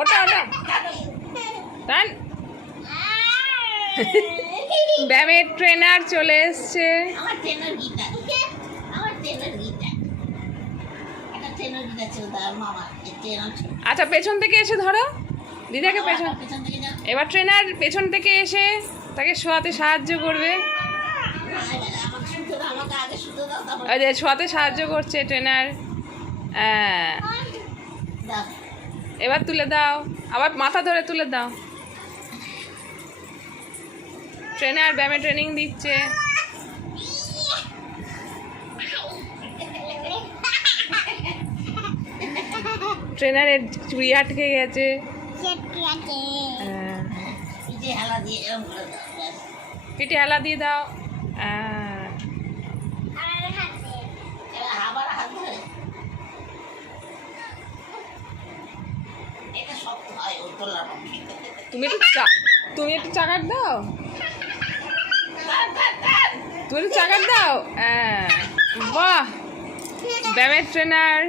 ওটা ওটা টান। ব্যায়ামের ট্রেনার চলে এসছে। আচ্ছা পেছন থেকে এসে ধরো দিদাকে, পেছন। এবার ট্রেনার পেছন থেকে এসে তাকে শোয়াতে সাহায্য করবে। ওই যে শোয়াতে সাহায্য করছে ট্রেনার। এবার তুলে দাও, আবার মাথা ধরে তুলে দাও। ট্রেনার ব্যায়ামে ট্রেনিং দিচ্ছে। ট্রেনারের চুড়ি আটকে গেছে। পিঠে হেলা দিয়ে দাও। তুমি একটু চাকার দাও, তুমি একটু চাকার দাও। বাহ, ব্যায়ামের ট্রেনার